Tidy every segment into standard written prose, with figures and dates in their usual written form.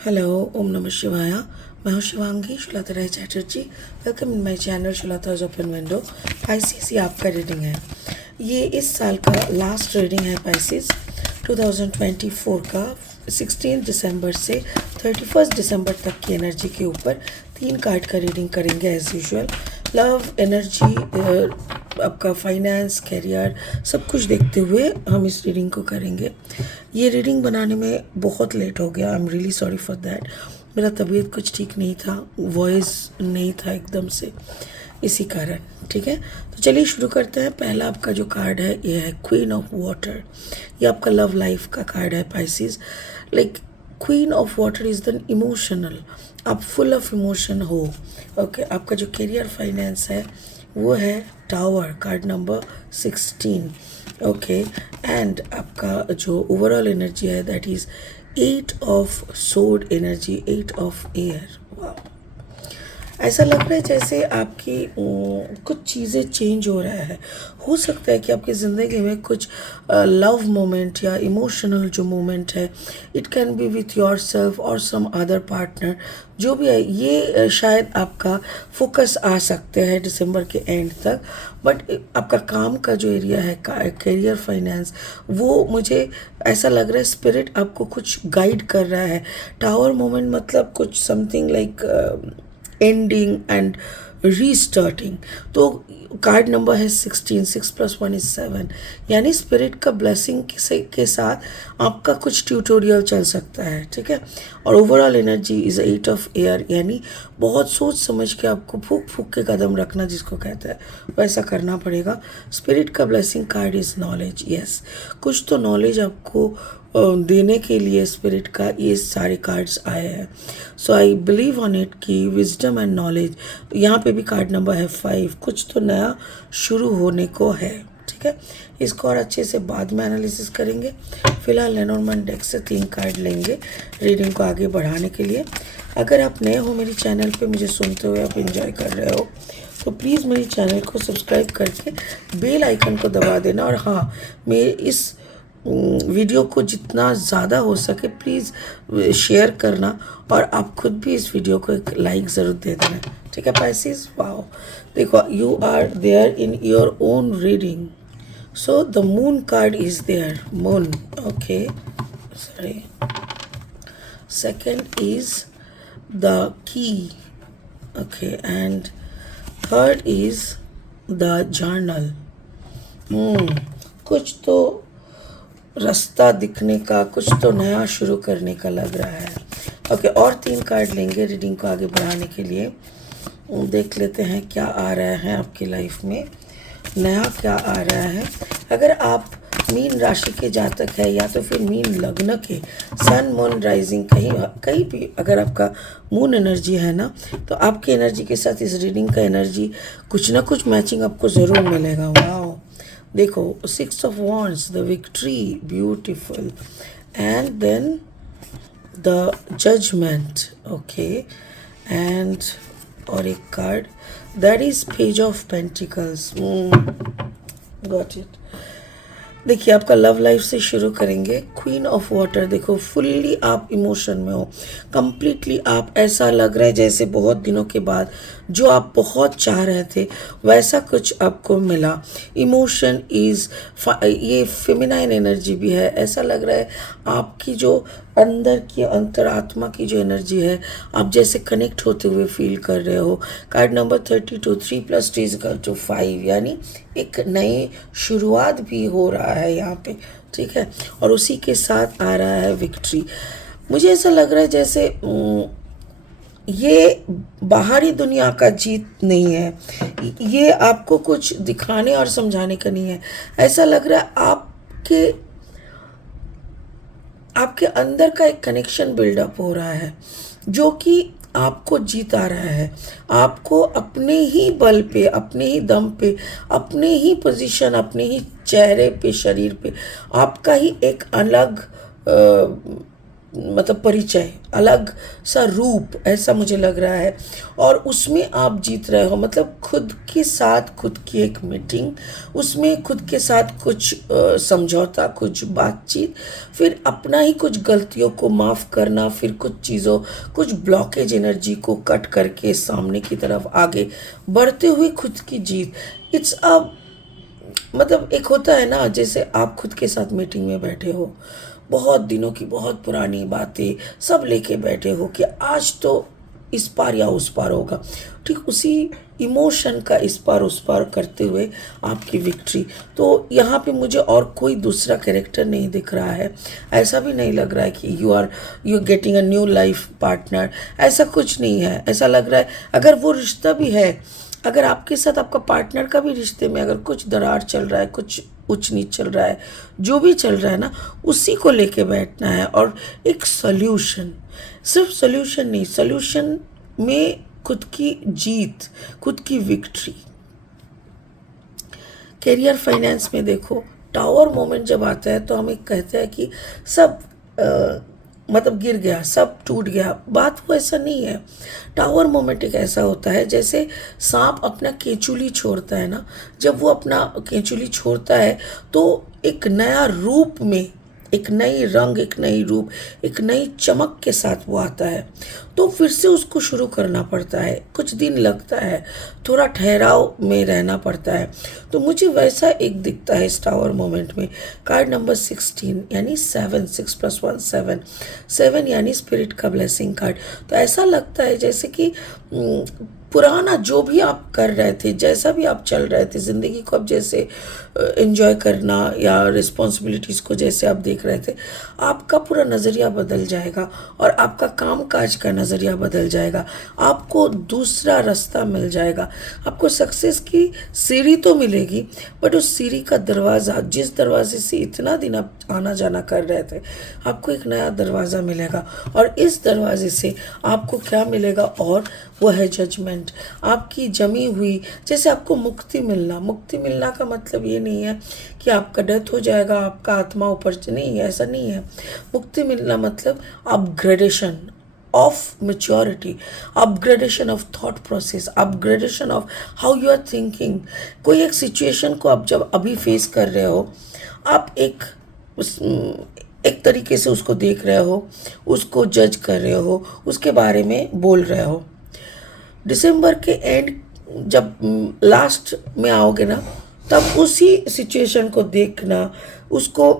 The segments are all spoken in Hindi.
हेलो, ओम नमः शिवाय। मैं हूँ Shivangi Shulata Rai Chatterjee. Welcome in my channel Shulata's open window. Pisces ये आपका रीडिंग है। ये इस साल का लास्ट रीडिंग है पाइसिस 2024 का। 16 दिसंबर से 31 दिसंबर तक की एनर्जी के ऊपर 3 कार्ड का रीडिंग करेंगे एज यूजुअल। लव, एनर्जी, आपका फाइनेंस, कैरियर, सब कुछ देखते हुए हम इस रीडिंग को करेंगे। ये रीडिंग बनाने में बहुत लेट हो गया। I am really sorry for that. मेरा तबीयत कुछ ठीक नहीं था, वॉइस नहीं था एकदम से, इसी कारण। ठीक है, तो चलिए शुरू करते हैं। पहला आपका जो कार्ड है ये है क्वीन ऑफ वाटर। ये आपका लव लाइफ का कार्ड है Pisces. Like queen of water is the emotional. आप फुल ऑफ इमोशन हो। ओके, आपका जो करियर फाइनेंस है वो है tower, card number 16। Okay, and आपका जो ओवरऑल एनर्जी है that is 8 of sword energy, 8 of air. वाह, ऐसा लग रहा है जैसे आपकी कुछ चीज़ें चेंज हो रहा है। हो सकता है कि आपकी ज़िंदगी में कुछ लव मोमेंट या इमोशनल जो मोमेंट है, it can be with your self और सम अदर पार्टनर, जो भी है ये शायद आपका फोकस आ सकते हैं दिसंबर के एंड तक। बट आपका काम का जो एरिया है, करियर फाइनेंस, वो मुझे ऐसा लग रहा है स्पिरिट आपको कुछ गाइड कर रहा है। टावर मोमेंट मतलब कुछ something like ending and restarting. तो कार्ड नंबर है 16, 6 + 1 = 7, यानी स्पिरिट का ब्लेसिंग के साथ आपका कुछ ट्यूटोरियल चल सकता है। ठीक है, और overall energy is 8 of air, यानी बहुत सोच समझ के आपको फूक फूक के कदम रखना जिसको कहते हैं वैसा करना पड़ेगा। स्पिरिट का blessing card is knowledge. Yes, कुछ तो नॉलेज आपको देने के लिए स्पिरिट का ये सारे कार्ड्स आए हैं। सो आई बिलीव ऑन इट कि विजडम एंड नॉलेज। यहाँ पे भी कार्ड नंबर है 5, कुछ तो नया शुरू होने को है। ठीक है, इसको और अच्छे से बाद में एनालिसिस करेंगे। फिलहाल लेनॉर्मन डेक से 3 कार्ड लेंगे रीडिंग को आगे बढ़ाने के लिए। अगर आप नए हो मेरी चैनल पे, मुझे सुनते हुए आप एंजॉय कर रहे हो, तो प्लीज़ मेरी चैनल को सब्सक्राइब करके बेल आइकन को दबा देना। और हाँ, मेरे इस वीडियो को जितना ज़्यादा हो सके प्लीज़ शेयर करना, और आप खुद भी इस वीडियो को एक लाइक ज़रूर दे देना। ठीक है पाइसिस, वाओ, देखो you are there in your own reading. So the moon card is there, moon. Okay, sorry. Second is the key. Okay, and third is the journal. कुछ तो रास्ता दिखने का, कुछ तो नया शुरू करने का लग रहा है। ओके, और 3 कार्ड लेंगे रीडिंग को आगे बढ़ाने के लिए। देख लेते हैं क्या आ रहा है आपकी लाइफ में, नया क्या आ रहा है। अगर आप मीन राशि के जातक है या तो फिर मीन लग्न के, सन मून राइजिंग, कहीं कहीं भी अगर आपका मून एनर्जी है ना, तो आपकी एनर्जी के साथ इस रीडिंग का एनर्जी कुछ ना कुछ मैचिंग आपको ज़रूर मिलेगा। वाओ, देखो 6 of wands, the victory, beautiful, and then the judgment. Okay, and और एक card that is page of pentacles. Got it. देखिए, आपका लव लाइफ से शुरू करेंगे। क्वीन ऑफ वाटर, देखो फुल्ली आप इमोशन में हो, कंप्लीटली आप, ऐसा लग रहा है जैसे बहुत दिनों के बाद जो आप बहुत चाह रहे थे वैसा कुछ आपको मिला। इमोशन इज़, ये फेमिनाइन एनर्जी भी है। ऐसा लग रहा है आपकी जो अंदर की अंतरात्मा की जो एनर्जी है, आप जैसे कनेक्ट होते हुए फील कर रहे हो। कार्ड नंबर 32, 3 + 2 = 5, यानी एक नई शुरुआत भी हो रहा है यहाँ पे। ठीक है, और उसी के साथ आ रहा है विक्ट्री। मुझे ऐसा लग रहा है जैसे ये बाहरी दुनिया का जीत नहीं है, ये आपको कुछ दिखाने और समझाने का नहीं है। ऐसा लग रहा है आपके अंदर का एक कनेक्शन बिल्डअप हो रहा है जो कि आपको जीता रहा है। आपको अपने ही बल पे, अपने ही दम पे, अपने ही पोजीशन, अपने ही चेहरे पे, शरीर पे आपका ही एक अलग मतलब परिचय, अलग सा रूप, ऐसा मुझे लग रहा है। और उसमें आप जीत रहे हो, मतलब खुद के साथ खुद की एक मीटिंग, उसमें खुद के साथ कुछ समझौता, कुछ बातचीत, फिर अपना ही कुछ गलतियों को माफ़ करना, फिर कुछ चीज़ों, कुछ ब्लॉकेज एनर्जी को कट करके सामने की तरफ आगे बढ़ते हुए खुद की जीत। इट्स अ मतलब एक होता है ना, जैसे आप खुद के साथ मीटिंग में बैठे हो, बहुत दिनों की बहुत पुरानी बातें सब लेके बैठे हो कि आज तो इस पार या उस पार होगा, ठीक उसी इमोशन का इस पार उस पार करते हुए आपकी विक्ट्री। तो यहाँ पे मुझे और कोई दूसरा कैरेक्टर नहीं दिख रहा है, ऐसा भी नहीं लग रहा है कि you are getting a new life partner, ऐसा कुछ नहीं है। ऐसा लग रहा है अगर वो रिश्ता भी है, अगर आपके साथ आपका पार्टनर का भी रिश्ते में अगर कुछ दरार चल रहा है, कुछ ऊंच नीच चल रहा है, जो भी चल रहा है ना, उसी को लेके बैठना है और एक सॉल्यूशन, सिर्फ सॉल्यूशन नहीं, सॉल्यूशन में खुद की जीत, खुद की विक्ट्री। करियर फाइनेंस में देखो, टावर मोमेंट जब आता है तो हम एक कहते हैं कि सब मतलब गिर गया, सब टूट गया, बात वो ऐसा नहीं है। टावर मोमेंट एक ऐसा होता है जैसे सांप अपना केचुली छोड़ता है ना, जब वो अपना केचुली छोड़ता है तो एक नया रूप में, एक नई रंग, एक नई रूप, एक नई चमक के साथ वो आता है, तो फिर से उसको शुरू करना पड़ता है, कुछ दिन लगता है, थोड़ा ठहराव में रहना पड़ता है। तो मुझे वैसा एक दिखता है इस टावर मोमेंट में। कार्ड नंबर 16 यानी 7, 6 + 1 7, 7 यानी स्पिरिट का ब्लेसिंग कार्ड। तो ऐसा लगता है जैसे कि पुराना जो भी आप कर रहे थे, जैसा भी आप चल रहे थे, ज़िंदगी को अब जैसे एंजॉय करना या रिस्पॉन्सिबिलिटीज़ को जैसे आप देख रहे थे, आपका पूरा नज़रिया बदल जाएगा और आपका काम काज का नज़रिया बदल जाएगा, आपको दूसरा रास्ता मिल जाएगा, आपको सक्सेस की सीढ़ी तो मिलेगी, बट उस सीढ़ी का दरवाज़ा, जिस दरवाजे से इतना दिन आप आना जाना कर रहे थे, आपको एक नया दरवाज़ा मिलेगा और इस दरवाजे से आपको क्या मिलेगा, और वो है जजमेंट। आपकी जमी हुई, जैसे आपको मुक्ति मिलना, मुक्ति मिलना का मतलब ये नहीं है कि आपका डेथ हो जाएगा, आपका आत्मा ऊपर, नहीं, ऐसा नहीं है। मुक्ति मिलना मतलब upgradation of maturity, upgradation of thought process, upgradation of how you are thinking. कोई एक सिचुएशन को आप जब अभी फेस कर रहे हो, आप एक तरीके से उसको देख रहे हो, उसको जज कर रहे हो, उसके बारे में बोल रहे हो। दिसंबर के एंड जब लास्ट में आओगे ना, तब उसी सिचुएशन को देखना, उसको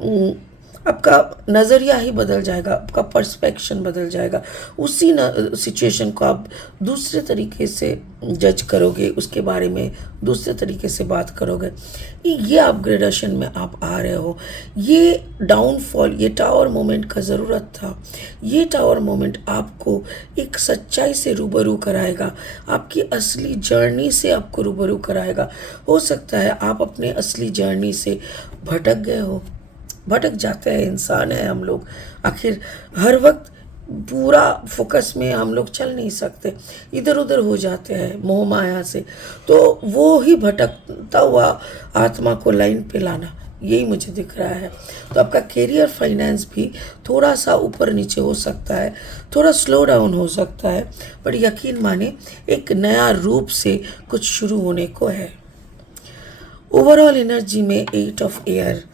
आपका नज़रिया ही बदल जाएगा, आपका पर्सपेक्शन बदल जाएगा, उसी सिचुएशन को आप दूसरे तरीके से जज करोगे, उसके बारे में दूसरे तरीके से बात करोगे। ये अपग्रेडेशन में आप आ रहे हो। ये डाउनफॉल, ये टावर मोमेंट का ज़रूरत था। ये टावर मोमेंट आपको एक सच्चाई से रूबरू कराएगा, आपकी असली जर्नी से आपको रूबरू कराएगा। हो सकता है आप अपने असली जर्नी से भटक गए हो, भटक जाते हैं, इंसान है हम लोग, आखिर हर वक्त पूरा फोकस में हम लोग चल नहीं सकते, इधर उधर हो जाते हैं मोह माया से। तो वो ही भटकता हुआ आत्मा को लाइन पे लाना, यही मुझे दिख रहा है। तो आपका करियर फाइनेंस भी थोड़ा सा ऊपर नीचे हो सकता है, थोड़ा स्लो डाउन हो सकता है, पर यकीन माने एक नया रूप से कुछ शुरू होने को है। ओवरऑल एनर्जी में 8 ऑफ एयर,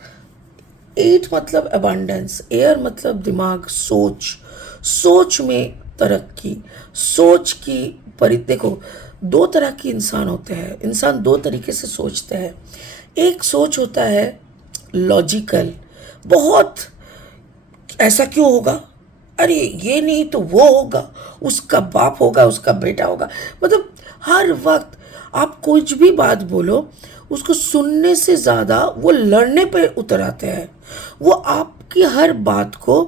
8 मतलब अबंडेंस, एयर मतलब दिमाग, सोच, सोच में तरक्की, सोच की देखो, दो तरह के इंसान होते हैं, इंसान दो तरीके से सोचते हैं। एक सोच होता है लॉजिकल, बहुत ऐसा क्यों होगा, अरे ये नहीं तो वो होगा, उसका बाप होगा, उसका बेटा होगा, मतलब हर वक्त आप कुछ भी बात बोलो, उसको सुनने से ज़्यादा वो लड़ने पे उतर आते हैं। वो आपकी हर बात को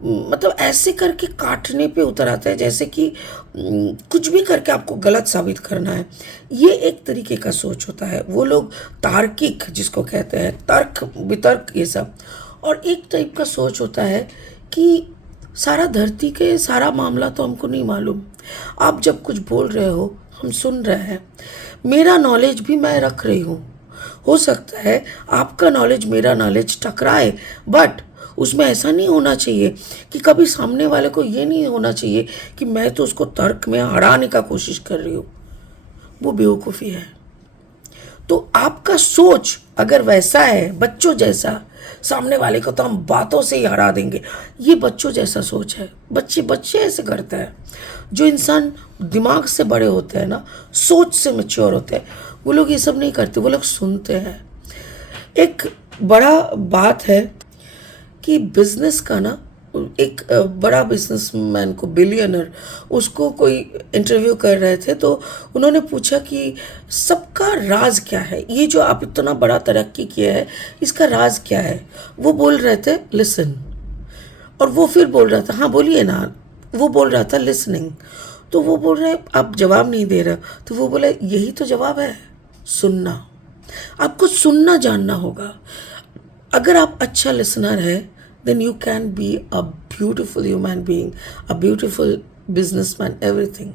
मतलब ऐसे करके काटने पे उतर आता है जैसे कि कुछ भी करके आपको गलत साबित करना है। ये एक तरीके का सोच होता है, वो लोग तार्किक जिसको कहते हैं, तर्क वितर्क ये सब। और एक टाइप का सोच होता है कि सारा धरती के सारा मामला तो हमको नहीं मालूम, आप जब कुछ बोल रहे हो हम सुन रहे हैं, मेरा नॉलेज भी मैं रख रही हूँ, हो सकता है आपका नॉलेज मेरा नॉलेज टकराए, बट उसमें ऐसा नहीं होना चाहिए कि कभी सामने वाले को ये नहीं होना चाहिए कि मैं तो उसको तर्क में हराने का कोशिश कर रही हूँ। वो बेवकूफ़ी है। तो आपका सोच अगर वैसा है बच्चों जैसा, सामने वाले को तो हम बातों से ही हरा देंगे, ये बच्चों जैसा सोच है। बच्चे ऐसे करते हैं। जो इंसान दिमाग से बड़े होते हैं ना, सोच से मैच्योर होते हैं, वो लोग ये सब नहीं करते, वो लोग सुनते हैं। एक बड़ा बात है कि बिजनेस का ना, एक बड़ा बिजनेसमैन को, बिलियनर, उसको कोई इंटरव्यू कर रहे थे तो उन्होंने पूछा कि सबका राज क्या है, ये जो आप इतना बड़ा तरक्की किया है इसका राज क्या है। वो बोल रहे थे लिसन, और वो फिर बोल रहा था हाँ बोलिए ना, वो बोल रहा था लिसनिंग। तो वो बोल रहे आप जवाब नहीं दे रहे, तो वो बोले यही तो जवाब है, सुनना। आपको सुनना जानना होगा। अगर आप अच्छा लिसनर है then you can be a beautiful human being, a beautiful businessman, everything.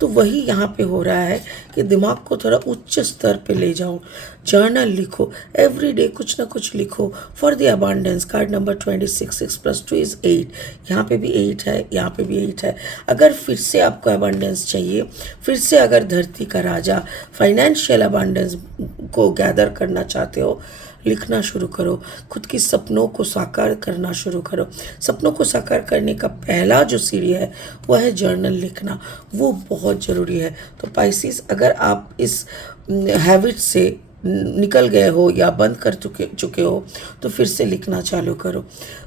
तो वही यहाँ पे हो रहा है कि दिमाग को थोड़ा उच्च स्तर पे ले जाओ। जर्नल लिखो, एवरी डे कुछ ना कुछ लिखो। For the abundance, card number 26, 6 + 2 = 8। यहाँ पे भी 8 है, यहाँ पे भी 8 है। अगर फिर से आपको अबांडेंस चाहिए, फिर से अगर धरती का राजा फाइनेंशियल अबांडेंस को गैदर करना चाहते हो, लिखना शुरू करो। खुद की सपनों को साकार करना शुरू करो। सपनों को साकार करने का पहला जो सीढ़ी है वह है जर्नल लिखना। वो बहुत ज़रूरी है। तो पाइसिस, अगर आप इस हैबिट से निकल गए हो या बंद कर चुके हो तो फिर से लिखना चालू करो।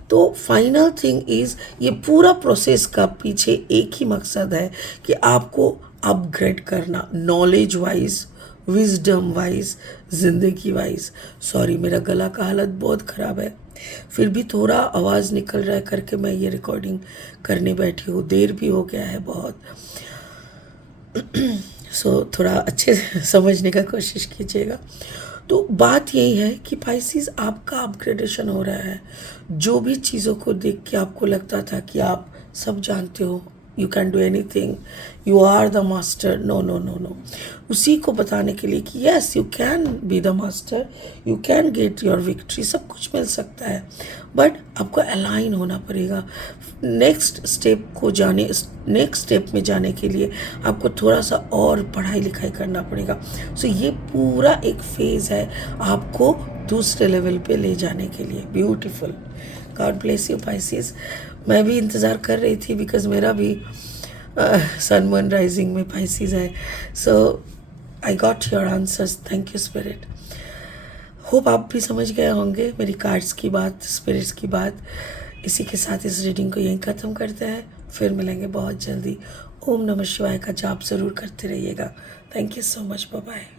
तो फाइनल थिंग इज़, ये पूरा प्रोसेस का पीछे एक ही मकसद है कि आपको अपग्रेड करना, नॉलेज वाइज, विजडम वाइज, ज़िंदगी वाइज। सॉरी, मेरा गला का हालत बहुत ख़राब है, फिर भी थोड़ा आवाज़ निकल रहा है करके मैं ये रिकॉर्डिंग करने बैठी हूँ। देर भी हो गया है बहुत। सो थोड़ा अच्छे से समझने का कोशिश कीजिएगा। तो बात यही है कि पाइसिस, आपका अपग्रेडेशन हो रहा है। जो भी चीज़ों को देख के आपको लगता था कि आप सब जानते हो, you can do anything, you are the master, no no no no, उसी को बताने के लिए कि yes you can be the master, you can get your victory, सब कुछ मिल सकता है। बट आपको अलाइन होना पड़ेगा। नेक्स्ट स्टेप में जाने के लिए आपको थोड़ा सा और पढ़ाई लिखाई करना पड़ेगा। सो ये पूरा एक फेज़ है आपको दूसरे लेवल पे ले जाने के लिए। Beautiful, God bless you Pisces. मैं भी इंतज़ार कर रही थी बिकॉज मेरा भी सन मून राइजिंग में पाइसिस है। So I got your answers, thank you spirit. Hope आप भी समझ गए होंगे मेरी कार्ड्स की बात, स्पिरिट्स की बात। इसी के साथ इस रीडिंग को यहीं ख़त्म करते हैं, फिर मिलेंगे बहुत जल्दी। ओम नमः शिवाय का जाप ज़रूर करते रहिएगा। Thank you so much, bye bye.